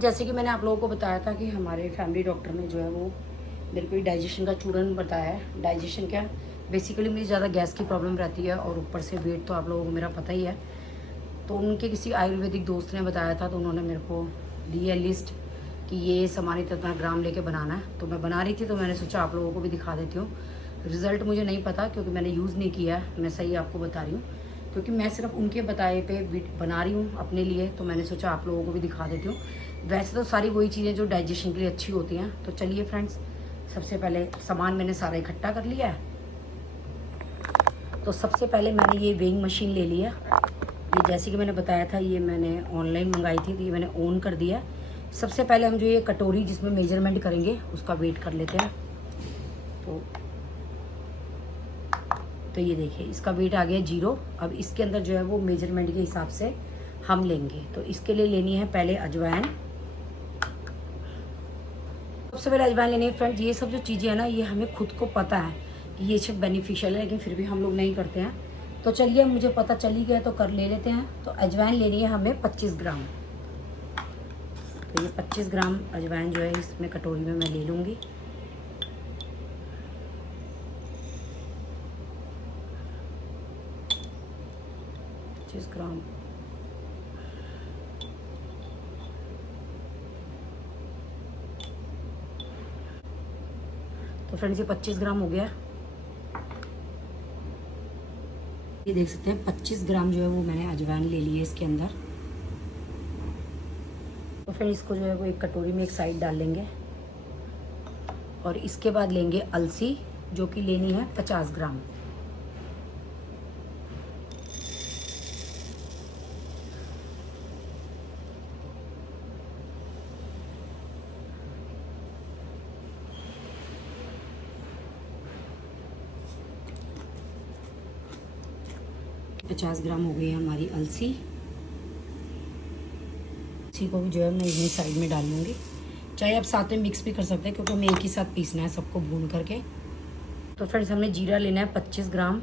Friend जैसे कि मैंने आप लोगों को बताया था कि हमारे फैमिली डॉक्टर ने जो है वो मेरे को डाइजेशन का चूरन बताया है। डाइजेशन क्या, बेसिकली मुझे ज़्यादा गैस की प्रॉब्लम रहती है और ऊपर से वेट तो आप लोगों को मेरा पता ही है। तो उनके किसी आयुर्वेदिक दोस्त ने बताया था, तो उन्होंने मेरे को दी है लिस्ट कि ये सामान्य इतना ग्राम लेके बनाना है। तो मैं बना रही थी, तो मैंने सोचा आप लोगों को भी दिखा देती हूँ। रिज़ल्ट मुझे नहीं पता क्योंकि मैंने यूज़ नहीं किया है, मैं सही आपको बता रही हूँ, क्योंकि मैं सिर्फ उनके बताए पे बना रही हूँ अपने लिए। तो मैंने सोचा आप लोगों को भी दिखा देती हूँ। वैसे तो सारी वही चीज़ें जो डाइजेशन के लिए अच्छी होती हैं। तो चलिए फ्रेंड्स, सबसे पहले सामान मैंने सारा इकट्ठा कर लिया है। तो सबसे पहले मैंने ये वेइंग मशीन ले लिया। ये जैसे कि मैंने बताया था, ये मैंने ऑनलाइन मंगाई थी, तो ये मैंने ऑन कर दिया। सबसे पहले हम जो ये कटोरी जिसमें मेजरमेंट करेंगे उसका वेट कर लेते हैं। तो ये देखिए, इसका वेट आ गया 0। अब इसके अंदर जो है वो मेजरमेंट के हिसाब से हम लेंगे। तो इसके लिए लेनी है पहले अजवाइन। सबसे पहले अजवाइन लेनी है फ्रेंड्स। ये सब जो चीज़ें हैं ना, ये हमें खुद को पता है कि ये सब बेनिफिशियल है, लेकिन फिर भी हम लोग नहीं करते हैं। तो चलिए, मुझे पता चली गया तो कर ले लेते हैं। तो अजवाइन लेनी है हमें 25 ग्राम। तो ये 25 ग्राम अजवाइन जो है इसमें कटोरी में मैं ले लूँगी। ग्राम तो फ्रेंड्स ये 25 ग्राम हो गया। ये देख सकते हैं 25 ग्राम जो है वो मैंने अजवाइन ले ली है इसके अंदर। तो फ्रेंड्स इसको जो है वो एक कटोरी में एक साइड डाल लेंगे। और इसके बाद लेंगे अलसी, जो कि लेनी है 50 ग्राम। पचास ग्राम हो गई है हमारी अलसी। इसी को भी जो है मैं इसी साइड में डाल लूँगी। चाहे आप साथ में मिक्स भी कर सकते हैं, क्योंकि हमें एक ही साथ पीसना है सबको भून करके। तो फ्रेंड्स हमने जीरा लेना है 25 ग्राम।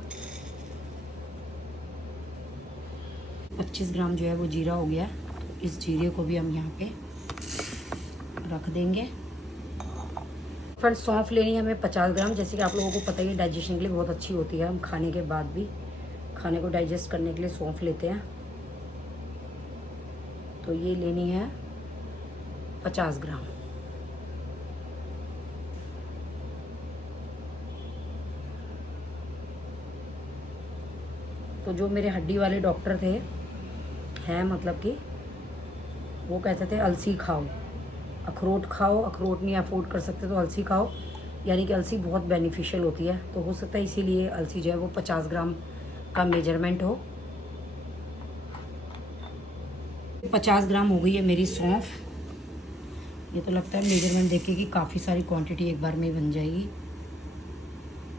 25 ग्राम जो है वो जीरा हो गया। तो इस जीरे को भी हम यहाँ पे रख देंगे। फ्रेंड्स सौंफ लेनी है हमें 50 ग्राम। जैसे कि आप लोगों को पता ही है, डाइजेशन के लिए बहुत अच्छी होती है। हम खाने के बाद भी खाने को डाइजेस्ट करने के लिए सौंफ लेते हैं। तो ये लेनी है 50 ग्राम। तो जो मेरे हड्डी वाले डॉक्टर थे हैं, मतलब कि वो कहते थे अलसी खाओ, अखरोट खाओ। अखरोट नहीं अफोर्ड कर सकते तो अलसी खाओ, यानी कि अलसी बहुत बेनिफिशियल होती है। तो हो सकता है इसीलिए अलसी जो है वो 50 ग्राम का मेजरमेंट हो। 50 ग्राम हो गई है मेरी सौंफ। ये तो लगता है मेजरमेंट देख के कि काफ़ी सारी क्वांटिटी एक बार में बन जाएगी।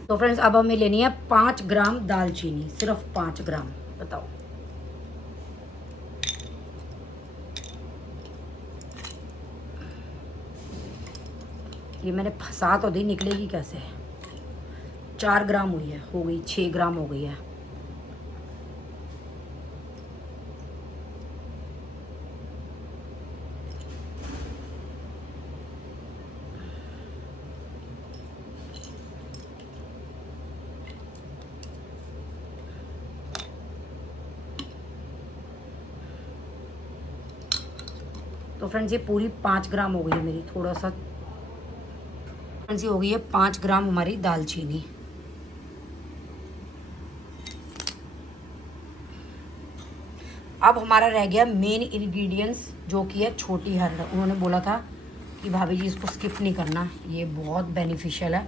तो फ्रेंड्स अब हमें लेनी है 5 ग्राम दालचीनी, सिर्फ 5 ग्राम। बताओ, ये मैंने फंसा तो दी, निकलेगी कैसे। 4 ग्राम हुई है, हो गई 6 ग्राम हो गई है। तो फ्रेंड्स ये पूरी 5 ग्राम हो गई है मेरी। थोड़ा सा फ्रेंड्स ये हो गई है 5 ग्राम हमारी दालचीनी। अब हमारा रह गया मेन इंग्रेडिएंट्स, जो कि है छोटी हरड़। उन्होंने बोला था कि भाभी जी इसको स्किप नहीं करना, ये बहुत बेनिफिशियल है।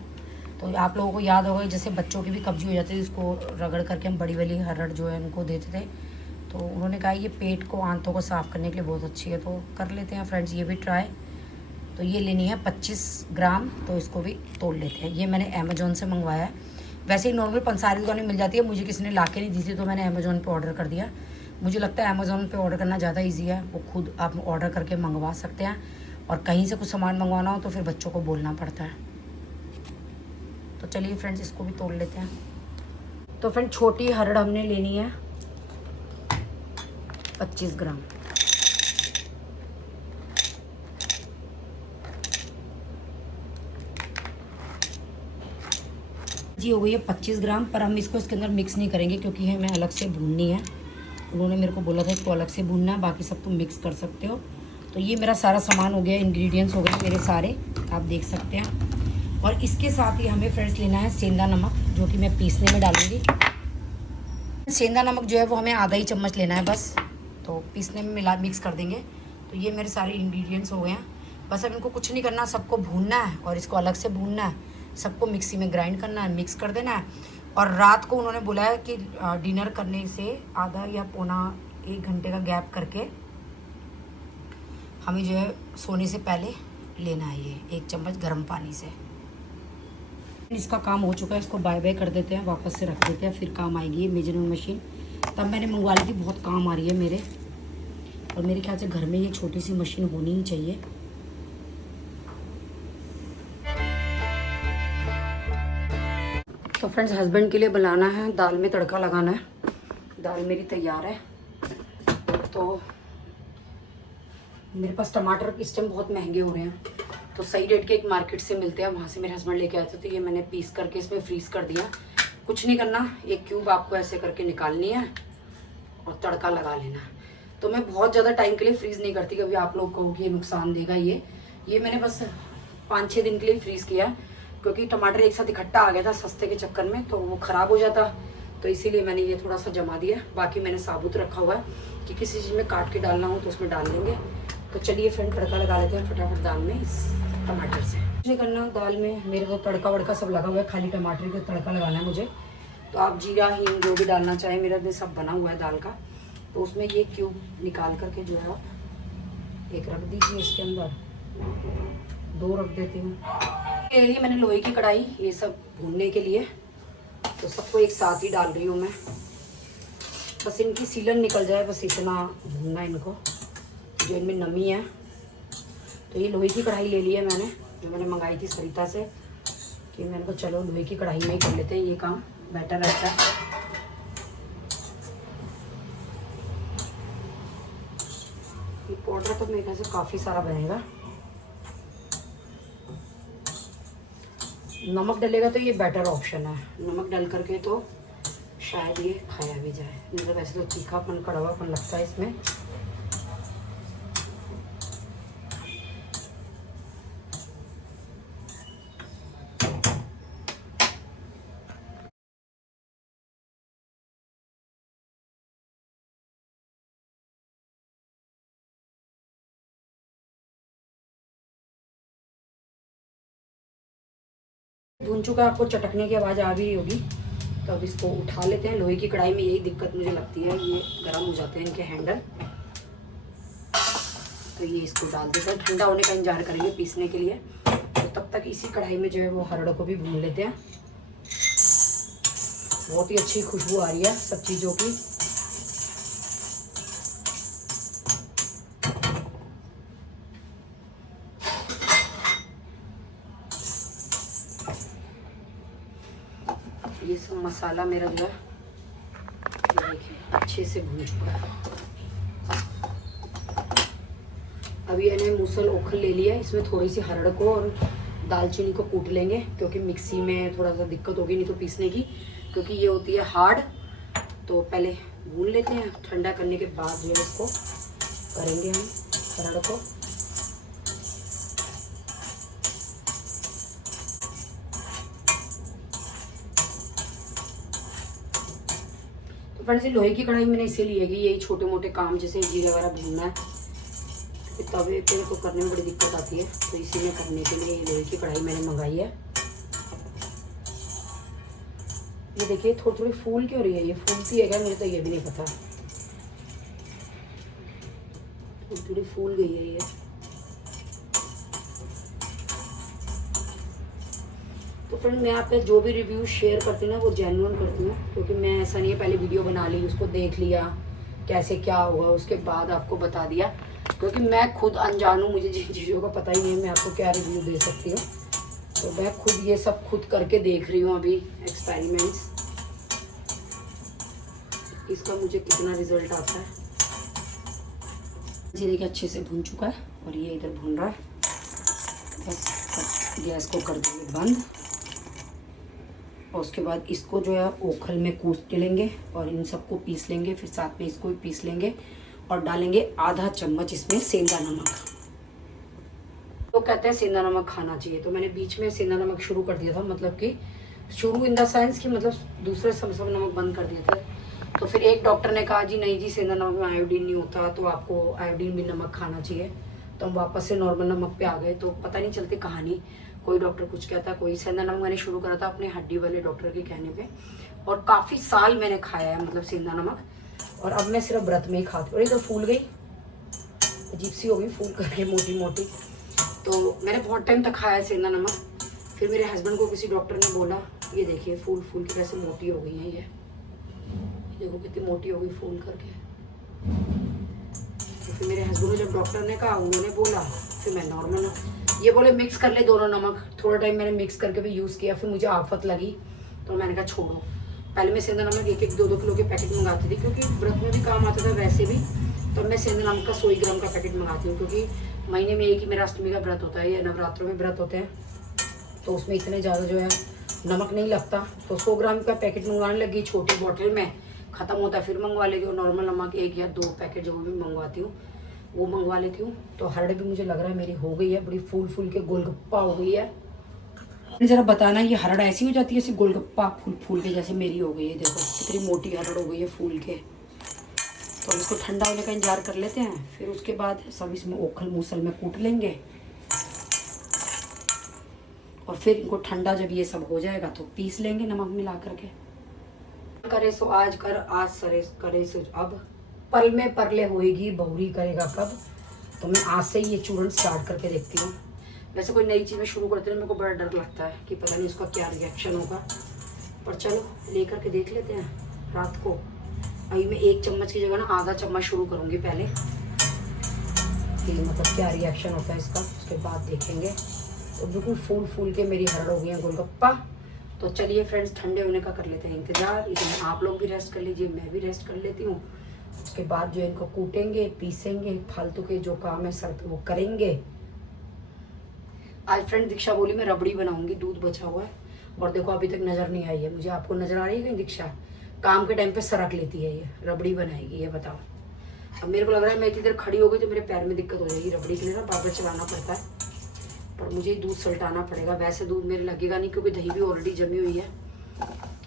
तो आप लोगों को याद होगा, जैसे बच्चों की भी कब्जी हो जाती है, इसको रगड़ करके हम बड़ी वाली हरड़ जो है उनको देते थे। तो उन्होंने कहा ये पेट को, आंतों को साफ़ करने के लिए बहुत अच्छी है। तो कर लेते हैं फ्रेंड्स ये भी ट्राई। तो ये लेनी है 25 ग्राम। तो इसको भी तोड़ लेते हैं। ये मैंने अमेज़ॉन से मंगवाया है। वैसे ही नॉर्मल पंसारी दुकान में मिल जाती है, मुझे किसी ने ला के नहीं दी थी, तो मैंने अमेज़ॉन पे ऑर्डर कर दिया। मुझे लगता है अमेज़ॉन पे ऑर्डर करना ज़्यादा ईजी है। वो खुद आप ऑर्डर करके मंगवा सकते हैं, और कहीं से कुछ सामान मंगवाना हो तो फिर बच्चों को बोलना पड़ता है। तो चलिए फ्रेंड्स इसको भी तोड़ लेते हैं। तो फ्रेंड छोटी हरड़ हमने लेनी है 25 ग्राम। जी हो गई है 25 ग्राम, पर हम इसको इसके अंदर मिक्स नहीं करेंगे क्योंकि हमें अलग से भूननी है। उन्होंने मेरे को बोला था इसको अलग से भूनना है, बाकी सब तुम मिक्स कर सकते हो। तो ये मेरा सारा सामान हो गया, इंग्रेडिएंट्स हो गए मेरे सारे, आप देख सकते हैं। और इसके साथ ही हमें फ्रेंड्स लेना है सेंधा नमक, जो कि मैं पीसने में डालूंगी। सेंधा नमक जो है वो हमें आधा ही चम्मच लेना है बस, तो पीसने में मिक्स कर देंगे। तो ये मेरे सारे इंग्रेडिएंट्स हो गए हैं। बस अब इनको कुछ नहीं करना, सबको भूनना है और इसको अलग से भूनना है, सबको मिक्सी में ग्राइंड करना है, मिक्स कर देना है। और रात को उन्होंने बोला है कि डिनर करने से आधा या पौना 1 घंटे का गैप करके हमें जो है सोने से पहले लेना है ये 1 चम्मच गर्म पानी से। इसका काम हो चुका है, इसको बाय बाय कर देते हैं, वापस से रख देते हैं, फिर काम आएगी ये मेजरमेंट मशीन। तब मैंने मंगवा ली थी, बहुत काम आ रही है मेरे, और मेरे ख्याल से घर में ये छोटी सी मशीन होनी ही चाहिए। तो फ्रेंड्स हस्बैंड के लिए बनाना है, दाल में तड़का लगाना है। दाल मेरी तैयार है। तो मेरे पास टमाटर इस टाइम बहुत महंगे हो रहे हैं, तो सही रेट के एक मार्केट से मिलते हैं, वहाँ से मेरे हस्बैंड लेके आए थे। तो ये मैंने पीस करके इसमें फ्रीज़ कर दिया। कुछ नहीं करना, एक क्यूब आपको ऐसे करके निकालनी है और तड़का लगा लेना। तो मैं बहुत ज़्यादा टाइम के लिए फ्रीज़ नहीं करती, कभी आप लोग कहो कि ये नुकसान देगा। ये मैंने बस 5-6 दिन के लिए फ्रीज़ किया, क्योंकि टमाटर एक साथ इकट्ठा आ गया था सस्ते के चक्कर में, तो वो ख़राब हो जाता, तो इसीलिए मैंने ये थोड़ा सा जमा दिया। बाकी मैंने साबुत रखा हुआ है कि किसी चीज़ में काट के डालना हो तो उसमें डाल देंगे। तो चलिए फ्रेंड तड़का लगा लेते हैं फटाफट दाल में इस टमाटर से। कुछ नहीं करना, दाल में मेरे को तड़का वड़का सब लगा हुआ है, खाली टमाटर का तड़का लगाना है मुझे। तो आप जीरा हींग जो भी डालना चाहें, मेरा भी सब बना हुआ है दाल का। तो उसमें ये क्यूब निकाल करके जो है आप एक रख दीजिए, इसके अंदर 2 रख देती हूँ। ये लिए मैंने लोहे की कढ़ाई ये सब भूनने के लिए, तो सबको एक साथ ही डाल रही हूँ मैं, बस इनकी सीलन निकल जाए, बस इतना भूनना इनको, जो इनमें नमी है। तो ये लोहे की कढ़ाई ले ली है मैंने, जो मैंने मंगाई थी सरिता से, कि मैंने कहा चलो लोहे की कढ़ाई में ही कर लेते हैं, ये काम बेटर रहता है। ये पाउडर तो मेरे ख्याल से काफ़ी सारा बनेगा। नमक डलेगा तो ये बेटर ऑप्शन है, नमक डल करके तो शायद ये खाया भी जाए, नहीं तो वैसे तो तीखापन कड़वापन लगता है इसमें। भून चुका, आपको चटकने की आवाज़ आ गई होगी। तो अब इसको उठा लेते हैं। लोहे की कढ़ाई में यही दिक्कत मुझे लगती है, ये गर्म हो जाते हैं इनके हैंडल। तो ये इसको डाल देते हैं, ठंडा होने का इंतजार करेंगे पीसने के लिए। तो तब तक इसी कढ़ाई में जो है वो हरड़ को भी भून लेते हैं। बहुत ही अच्छी खुशबू आ रही है सब चीज़ों की। ये सब मसाला मेरा जो है ये देखिए अच्छे से भून चुका है। अभी मैंने मूसल ओखल ले लिया, इसमें थोड़ी सी हरड़ को और दालचीनी को कूट लेंगे, क्योंकि मिक्सी में थोड़ा सा दिक्कत होगी नहीं तो पीसने की, क्योंकि ये होती है हार्ड। तो पहले भून लेते हैं, ठंडा करने के बाद जो है इसको करेंगे हम हरड़ को। तो फ्रेंड्स लोहे की कढ़ाई मैंने इसीलिए है कि यही छोटे मोटे काम जैसे जीरा वगैरह भूनना है, तवे पे तो करने में बड़ी दिक्कत आती है, तो इसी में करने के लिए लोहे की कढ़ाई मैंने मंगाई है। ये देखिए थोड़ी थोड़ी फूल क्यों रही है, ये फूलती है क्या, मुझे तो ये भी नहीं पता, थोड़ी थोड़ी फूल गई है ये। तो फ्रेंड मैं आप पे जो भी रिव्यू शेयर करती हूँ ना वो जेन्युइन करती हूँ, क्योंकि मैं ऐसा नहीं है पहले वीडियो बना ली, उसको देख लिया कैसे क्या हुआ, उसके बाद आपको बता दिया, क्योंकि मैं खुद अनजान हूँ, मुझे जिन चीज़ों का पता ही नहीं है, मैं आपको क्या रिव्यू दे सकती हूँ। तो मैं खुद ये सब खुद करके देख रही हूँ अभी एक्सपेरिमेंट्स, इसका मुझे कितना रिजल्ट आता है। जीरे के अच्छे से भून चुका है और ये इधर भून रहा है। बस गैस को कर देंगे बंद। और उसके बाद इसको जो है ओखल में कूट लेंगे और इन सबको पीस लेंगे, फिर साथ में इसको भी पीस लेंगे और डालेंगे आधा चम्मच इसमें सेंधा नमक। तो कहते हैं सेंधा नमक खाना चाहिए, तो मैंने बीच में सेंधा नमक शुरू कर दिया था, मतलब कि शुरू इन द सेंस कि मतलब दूसरे सब नमक बंद कर दिए थे। तो फिर एक डॉक्टर ने कहा जी नहीं जी, सेंधा नमक में आयोडीन नहीं होता, तो आपको आयोडीन भी नमक खाना चाहिए। तो हम वापस से नॉर्मल नमक पे आ गए। तो पता नहीं चलती कहानी, कोई डॉक्टर कुछ कहता, कोई सेंधा नमक मैंने शुरू करा था अपने हड्डी वाले डॉक्टर के कहने पे, और काफ़ी साल मैंने खाया है मतलब सेंधा नमक, और अब मैं सिर्फ व्रत में ही खाती हूँ। और ये तो फूल गई, अजीब सी हो गई फूल करके मोटी मोटी। तो मैंने बहुत टाइम तक खाया है सेंधा नमक। फिर मेरे हस्बैंड को किसी डॉक्टर ने बोला, ये देखिए फूल फूल के कैसे मोटी हो गई है, ये देखो कितनी मोटी हो गई फूल करके। तो फिर मेरे हस्बैंड को जब डॉक्टर ने कहा, उन्होंने बोला, फिर मैं नॉर्मल ये बोले मिक्स कर ले दोनों नमक। थोड़ा टाइम मैंने मिक्स करके भी यूज़ किया, फिर मुझे आफत लगी तो मैंने कहा छोड़ो। पहले मैं सेंधा नमक 1-1, 2-2 किलो के पैकेट मंगाती थी, क्योंकि व्रत में भी काम आता था वैसे भी। तो मैं सेंधा नमक का 100 ग्राम का पैकेट मंगाती हूँ, क्योंकि महीने में एक ही मेरा अष्टमी का व्रत होता है या नवरात्रों में व्रत होते हैं, तो उसमें इतने ज़्यादा जो है नमक नहीं लगता। तो 100 ग्राम का पैकेट मंगवाने लगी छोटी बॉटल में, ख़त्म होता है फिर मंगवा लेती हूँ। नॉर्मल नमक 1 या 2 पैकेट जो भी मंगवाती हूँ वो मंगवा लेती हूँ। तो हरड़ भी मुझे लग रहा है मेरी हो गई है, बड़ी फूल फूल के गोलगप्पा हो गई है। ज़रा बताना ये हरड़ ऐसी हो जाती है जैसे गोलगप्पा फूल फूल के जैसे मेरी हो गई है, देखो कितनी मोटी हरड़ हो गई है फूल के। तो इसको ठंडा होने का इंतजार कर लेते हैं, फिर उसके बाद सब इसमें ओखल मूसल में कूट लेंगे, और फिर इनको ठंडा जब ये सब हो जाएगा तो पीस लेंगे नमक मिला करके। करे सो आज कर, आज सरे करे सो अब, पल में परले होएगी बहुरी करेगा कब। तो मैं आज से ही ये चूरन स्टार्ट करके देखती हूँ। वैसे कोई नई चीज़ शुरू करते हैं मेरे को बड़ा डर लगता है कि पता नहीं इसका क्या रिएक्शन होगा, पर चलो ले करके देख लेते हैं रात को। अभी मैं 1 चम्मच की जगह ना आधा चम्मच शुरू करूँगी पहले, कि मतलब क्या रिएक्शन होता है इसका, उसके बाद देखेंगे। तो बिल्कुल फूल फूल के मेरी हरड़ हो गई है गोलगप्पा। तो चलिए फ्रेंड्स, ठंडे होने का कर लेते हैं इंतज़ार। इतने आप लोग भी रेस्ट कर लीजिए, मैं भी रेस्ट कर लेती हूँ। उसके बाद जो इनको कूटेंगे, पीसेंगे, फालतू के जो काम है सर वो करेंगे। आज फ्रेंड दीक्षा बोली मैं रबड़ी बनाऊंगी, दूध बचा हुआ है, और देखो अभी तक नज़र नहीं आई है मुझे। आपको नज़र आ रही है कहीं दीक्षा? काम के टाइम पे सरक लेती है ये, रबड़ी बनाएगी ये, बताओ। अब मेरे को लग रहा है मैं इतनी देर खड़ी हो गई तो मेरे पैर में दिक्कत हो जाएगी। रबड़ी के लिए ना बार बार चलाना पड़ता है, पर मुझे दूध सल्टाना पड़ेगा। वैसे दूध मेरे लगेगा नहीं, क्योंकि दही भी ऑलरेडी जमी हुई है।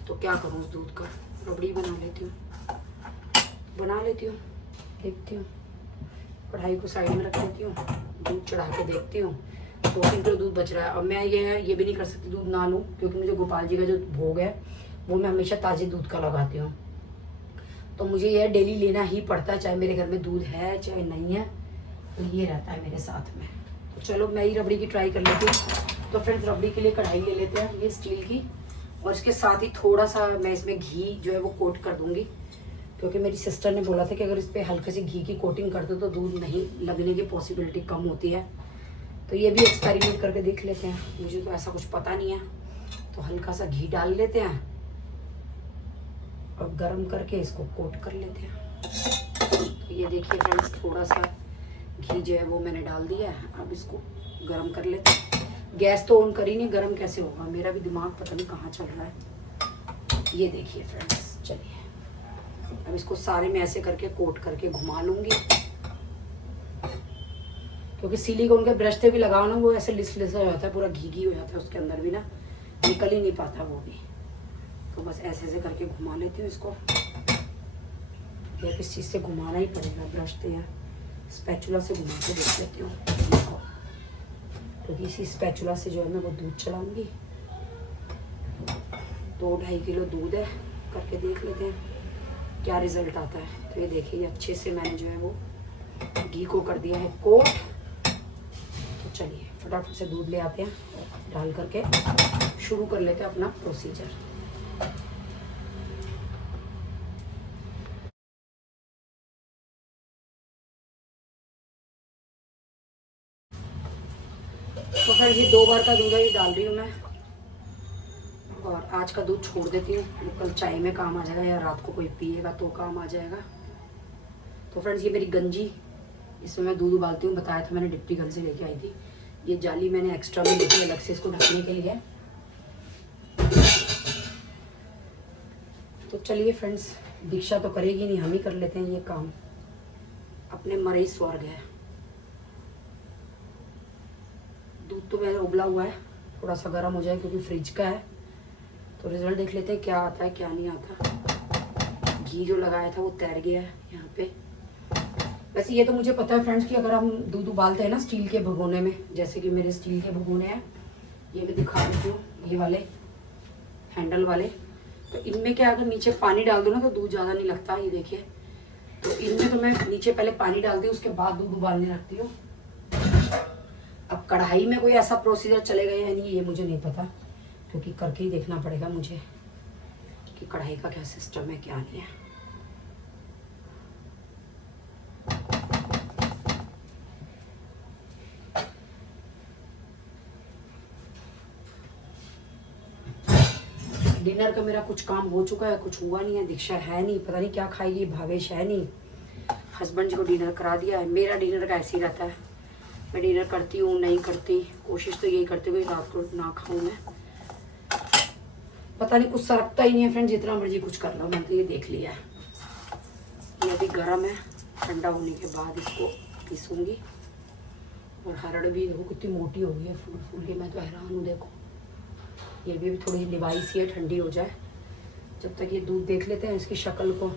तो क्या करूँ उस दूध का, रबड़ी बना लेती हूँ, देखती हूँ। कढ़ाई को साइड में रख देती हूँ, दूध चढ़ा के देखती हूँ। 2-3 किलो दूध बच रहा है। अब मैं ये भी नहीं कर सकती दूध ना लूँ, क्योंकि मुझे गोपाल जी का जो भोग है वो मैं हमेशा ताज़े दूध का लगाती हूँ। तो मुझे यह डेली लेना ही पड़ता है, चाहे मेरे घर में दूध है चाहे नहीं है, तो ये रहता है मेरे साथ में। तो चलो मैं ही रबड़ी की ट्राई कर लेती हूँ। तो फ्रेंड्स, रबड़ी के लिए कढ़ाई ले लेते हैं ये स्टील की, और इसके साथ ही थोड़ा सा मैं इसमें घी जो है वो कोट कर दूँगी, क्योंकि मेरी सिस्टर ने बोला था कि अगर इस पर हल्के से घी की कोटिंग कर दो तो दूध नहीं लगने की पॉसिबिलिटी कम होती है। तो ये भी एक्सपेरिमेंट करके देख लेते हैं, मुझे तो ऐसा कुछ पता नहीं है। तो हल्का सा घी डाल लेते हैं और गरम करके इसको कोट कर लेते हैं। तो ये देखिए फ्रेंड्स, थोड़ा सा घी जो है वो मैंने डाल दिया है। अब इसको गरम कर लेते हैं। गैस तो ऑन करी नहीं, गरम कैसे होगा, मेरा भी दिमाग पता नहीं कहाँ चल रहा है। ये देखिए फ्रेंड्स, चलिए अब इसको सारे में ऐसे करके कोट करके घुमा लूँगी, क्योंकि सिलिकॉन के ब्रश से भी लगाओ ना वो ऐसे लिस हो जाता है, पूरा घी हो जाता है उसके अंदर भी ना, निकल ही नहीं पाता वो भी। तो बस ऐसे ऐसे करके घुमा लेती हूँ इसको। या किस चीज़ से घुमाना ही पड़ेगा, ब्रश से या स्पैचुला से घुमा के देख लेती हूँ इसको, क्योंकि इसी स्पैचुला से जो है मैं वो दूध चलाऊँगी। 2-2.5 किलो दूध है, करके देख लेते हैं क्या रिज़ल्ट आता है। तो ये देखिए अच्छे से मैंने जो है वो घी को कर दिया है कोट। तो चलिए फटाफट से दूध ले आते हैं, डाल करके शुरू कर लेते हैं अपना प्रोसीजर। तो फिर ये 2 बार का दूध है, ये डाल रही हूँ मैं, और आज का दूध छोड़ देती हूँ, कल चाय में काम आ जाएगा या रात को कोई पिएगा तो काम आ जाएगा। तो फ्रेंड्स, ये मेरी गंजी, इसमें मैं दूध उबालती हूँ, बताया था मैंने डिप्टी घर से लेके आई थी। ये जाली मैंने एक्स्ट्रा में ली थी अलग से इसको ढकने के लिए। तो चलिए फ्रेंड्स, दीक्षा तो करेगी नहीं, हम ही कर लेते हैं ये काम। अपने मरे स्वर्ग है। दूध तो मेरा उबला हुआ है, थोड़ा सा गर्म हो जाए क्योंकि फ्रिज का है। तो रिजल्ट देख लेते हैं क्या आता है क्या नहीं आता। घी जो लगाया था वो तैर गया है यहाँ पे। वैसे ये तो मुझे पता है फ्रेंड्स कि अगर हम दूध उबालते हैं ना स्टील के भगोने में, जैसे कि मेरे स्टील के भगोने हैं, ये मैं दिखा देती हूँ, ये वाले हैंडल वाले। तो इनमें क्या, अगर नीचे पानी डाल दो ना तो दूध ज़्यादा नहीं लगता। ये देखिए, तो इनमें तो मैं नीचे पहले पानी डालती हूँ, उसके बाद दूध उबालने रखती हूँ। अब कढ़ाई में कोई ऐसा प्रोसीजर चलेगा या नहीं ये मुझे नहीं पता, क्योंकि करके ही देखना पड़ेगा मुझे कि कढ़ाई का क्या सिस्टम है क्या नहीं है। डिनर का मेरा कुछ काम हो चुका है, कुछ हुआ नहीं है। दीक्षा है नहीं, पता नहीं क्या खाएगी। भावेश है नहीं, हस्बैंड जी को डिनर करा दिया है। मेरा डिनर का ऐसे ही रहता है, मैं डिनर करती हूँ नहीं करती, कोशिश तो यही करती हूँ कि रात को ना खाऊं मैं। पता नहीं कुछ सरकता ही नहीं है फ्रेंड, जितना मर्जी कुछ कर लो। मैंने तो ये देख लिया है। ये अभी गर्म है, ठंडा होने के बाद इसको पीसूंगी। और हरड़ भी देखो कितनी मोटी हो गई है, फूल फूल के, मैं तो हैरान हूँ। देखो ये भी थोड़ी लिवाई सी है, ठंडी हो जाए। जब तक ये दूध देख लेते हैं इसकी शक्ल को।